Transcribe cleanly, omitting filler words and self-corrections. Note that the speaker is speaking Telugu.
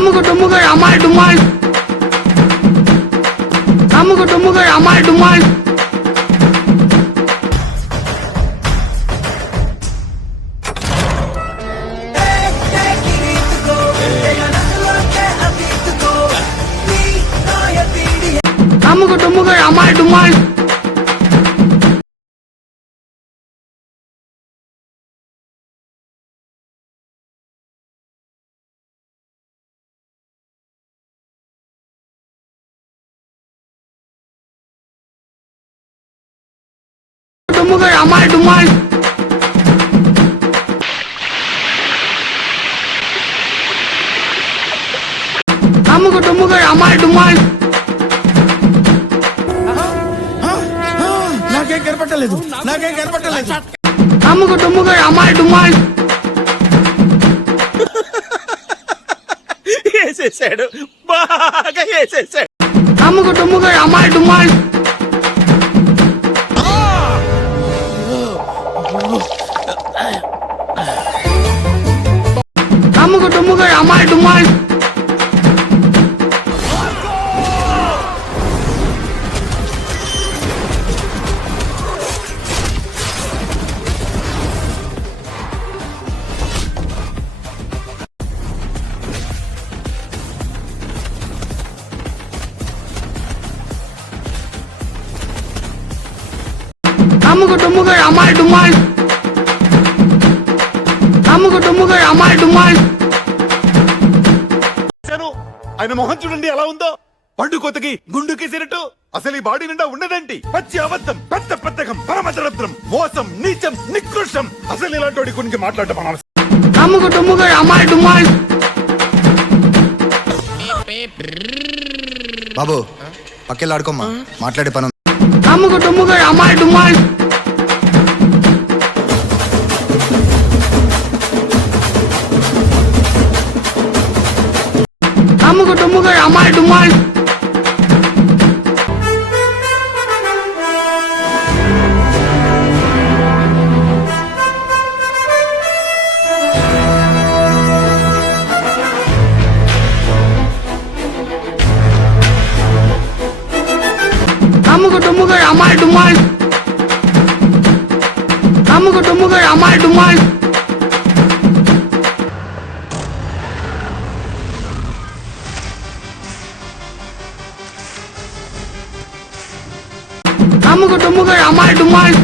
అమ్ముకు డుమ్ముకు అమ్మాయి డుమ్మాయి అమ్ముకు డుమ్ముకు అమ్మాయి డుమ్మాయి అమ్ముకు డుమ్ముకు అమ్మాయి డుమ్మాయి డుమ్ముకు అమ్మాయి డుమ్మాయి అమ్ముకు డుమ్ముకు అమ్మాయి డుమ్మాయి నాకేం కనపట్టలేదు అమ్ముకు డుమ్ముకు అమ్మాయి డుమ్మాయి వేసేసాడు, బాగా వేసేసాడు. అమ్ముకు డుమ్ముకు అమ్మాయి డుమ్మాయి అమ్ముకు డుమ్ముకు అమ్మాయి డుమ్మాయి అమ్ముకు డుమ్ముకు అమ్మాయి డుమ్మాయి అమ్ముకు డుమ్ముకు అమ్మాయి డుమ్మాయి ఆయన మొహం చూడండి ఎలా ఉందో, పండు కొత్తకి గుండు కేసినట్టు. అసలు ఈ బాడీ నిండా ఉన్నదండి పచ్చి అబద్ధం, పెద్ద పెద్దకం, పరమదరిద్రం, మోసం, నీచం, నికృష్టం. అసలు ఇలాంటి గురించి మాట్లాడటం అనవసరం. అమ్ముకు డుమ్ముకు అమ్మాయి డుమ్మాయి బాబు పక్కెళ్ళి ఆడుకోమ్మా, మాట్లాడే పని ఉంది. అమ్ముకు డుమ్ముకు అమ్మాయి డుమ్మాయి అమ్ముకు డుమ్ముకు అమ్మాయి డుమ్మాయి అమ్ముకు డుమ్ముకు అమ్మాయి డుమ్మాయి అమ్ముకు డుమ్ముకు అమ్మాయి డుమ్మాయి అమ్ముకు డుమ్ముకు అమ్మాయి డుమ్మాయి